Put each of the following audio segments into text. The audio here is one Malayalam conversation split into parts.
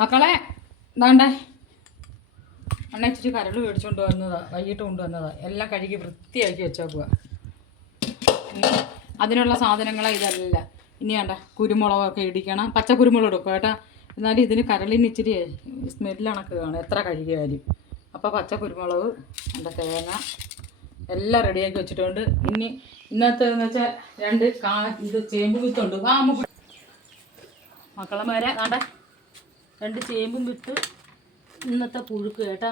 മക്കളെ എന്താണ്ടേ അണ്ണ ഇച്ചിരി കരൾ മേടിച്ചുകൊണ്ട് വന്നതാണ്, വൈകിട്ട് കൊണ്ടുവന്നതാണ്. എല്ലാം കഴുകി വൃത്തിയാക്കി വെച്ചേക്കുക. അതിനുള്ള സാധനങ്ങളാണ് ഇതല്ല. ഇനി വേണ്ട കുരുമുളകൊക്കെ ഇടിക്കണം, പച്ചക്കുരുമുളക് എടുക്കുക കേട്ടോ. എന്നാലും ഇതിന് കരളിന് ഇച്ചിരി സ്മെല്ലണക്ക് കാണും എത്ര കഴുകിയാലും. അപ്പോൾ പച്ചക്കുരുമുളക്, എൻ്റെ തേങ്ങ എല്ലാം റെഡിയാക്കി വെച്ചിട്ടുണ്ട്. ഇനി ഇന്നത്തേന്ന് വെച്ചാൽ ഇത് ചേമ്പ് വിത്തുണ്ട്. മക്കളമാരെ വേണ്ട 2 ചേമ്പും വിത്ത് ഇന്നത്തെ പുഴുക്ക് കേട്ടാ.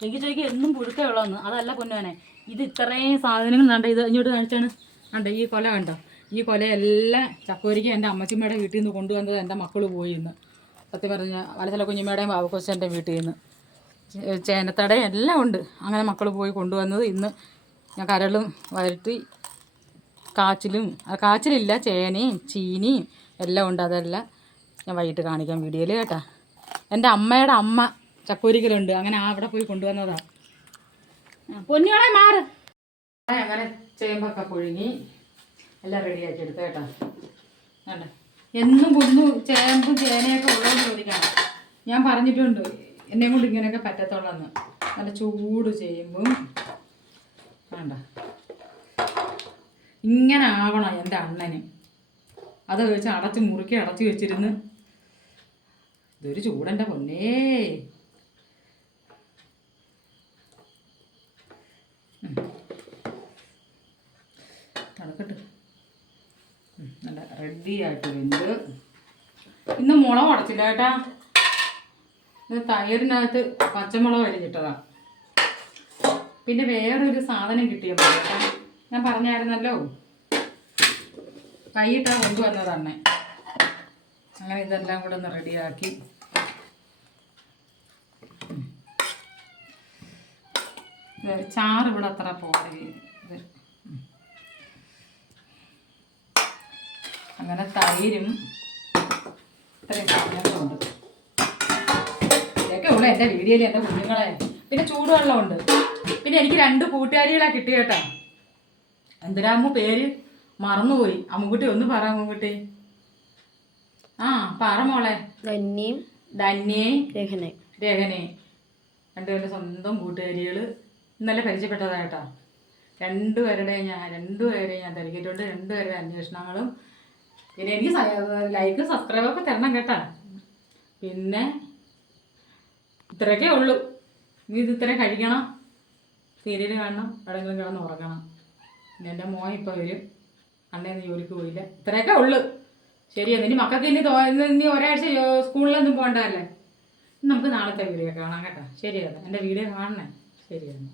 എനിക്ക് ചോദിക്കുക എന്നും പുഴുക്കേ ഉള്ളതെന്ന്. അതല്ല പൊന്നുവനെ, ഇത് ഇത്രയും സാധനങ്ങൾ വേണ്ട. ഇത് ഇങ്ങോട്ട് കാണിച്ചാണ് വേണ്ട. ഈ കൊല കണ്ടോ? ഈ കൊലയെല്ലാം ചക്കോരിക്ക് എൻ്റെ അമ്മച്ചിമ്മയുടെ വീട്ടിൽ നിന്ന് കൊണ്ടുവന്നത് എൻ്റെ മക്കൾ പോയി ഇന്ന്. സത്യം പറഞ്ഞാൽ വലച്ചില കുഞ്ഞിമ്മയുടെയും ബാബുക്കൊച്ചൻ്റെ വീട്ടിൽ നിന്ന് ചേനത്തടയും എല്ലാം ഉണ്ട്. അങ്ങനെ മക്കൾ പോയി കൊണ്ടുവന്നത് ഇന്ന് ഞാൻ കരളും വരട്ടി കാച്ചിലില്ല, ചേനയും ചീനിയും എല്ലാം ഉണ്ട്. അതെല്ലാം ഞാൻ വൈകിട്ട് കാണിക്കാം വീഡിയോയിൽ കേട്ടാ. എൻ്റെ അമ്മയുടെ അമ്മ ചക്കോരിക്കലുണ്ട്, അങ്ങനെ അവിടെ പോയി കൊണ്ടുവന്നതാണ്. പൊന്നിയോളെ മാറ്. അങ്ങനെ ചേമ്പൊക്കെ പുഴുങ്ങി എല്ലാം റെഡിയാക്കി എടുത്ത് കേട്ടോ. വേണ്ട എന്നും കൊന്നു ചേമ്പും ചേനയൊക്കെ ഉള്ളതെന്ന് ചോദിക്കണം. ഞാൻ പറഞ്ഞിട്ടുണ്ട് എന്നെ കൊണ്ട് ഇങ്ങനെയൊക്കെ പറ്റത്തുള്ളെന്ന്. നല്ല ചൂട് ചേമ്പും വേണ്ട ഇങ്ങനെ ആവണം എൻ്റെ അണ്ണന്. അത് വെച്ച് അടച്ച് വെച്ചിരുന്ന് ഇതൊരു ചൂടെൻ്റെ പൊന്നേ. തണുക്കട്ട് നല്ല റെഡിയായിട്ട് വെന്ത്. ഇന്ന് മുളക് അടച്ചില്ല കേട്ടാ. ഇത് തൈരിനകത്ത് പച്ചമുളക് അരിഞ്ഞിട്ടതാണ്. പിന്നെ വേറൊരു സാധനം കിട്ടിയപ്പോൾ കേട്ടാ, ഞാൻ പറഞ്ഞായിരുന്നല്ലോ, കൈയിട്ടാ കൊണ്ടുവന്നതന്നെ. അങ്ങനെ ഇതെല്ലാം കൂടെ ഒന്ന് റെഡിയാക്കി ചാറ് ഇവിടെ അത്ര പോരെ. അങ്ങനെ തൈരും ഇത്രയും സാധനങ്ങളുണ്ട്. ഇതൊക്കെ ഉള്ളു എൻ്റെ വീഡിയോയിൽ എൻ്റെ കുഞ്ഞുങ്ങളെ. പിന്നെ ചൂടുവെള്ളമുണ്ട്. പിന്നെ എനിക്ക് 2 കൂട്ടുകാരികളെ കിട്ടി കേട്ടോ. എന്തിനാമ്മ പേര് മറന്നുപോയി. അമ്മുക്കുട്ടി ഒന്ന് പറ. അമ്മുക്കുട്ടി പറ മോളെ. ധന്യയും രഹനെ 2 പേരുടെ സ്വന്തം കൂട്ടുകാരികൾ ഇന്നലെ പരിചയപ്പെട്ടതായിട്ടാ. 2 പേരെ ഞാൻ തിരക്കിയിട്ടുണ്ട്. 2 പേരുടെ അന്വേഷണങ്ങളും. പിന്നെ എനിക്ക് ലൈക്ക് സബ്സ്ക്രൈബൊക്കെ തരണം കേട്ടാ. പിന്നെ ഇത്രയൊക്കെ ഉള്ളൂ. ഇനി ഇത് ഇത്രയും കഴിക്കണം, സീരിയൽ കാണണം, എവിടെയെങ്കിലും കിടന്ന് ഉറങ്ങണം. പിന്നെ എൻ്റെ മോൻ ഇപ്പോൾ വരും. അണ്ണേന്ന് ജോലിക്ക് പോയില്ല. ഇത്രയൊക്കെ ഉള്ളു. ശരിയെന്ന്. ഇനി മക്കൾക്ക് ഇനി ഒരാഴ്ച സ്കൂളിലൊന്നും പോകണ്ടല്ലേ. നമുക്ക് നാളത്തെ വീഡിയോ കാണാം കേട്ടോ. ശരിയാണ്. എൻ്റെ വീഡിയോ കാണണേ. ശരിയാണ്.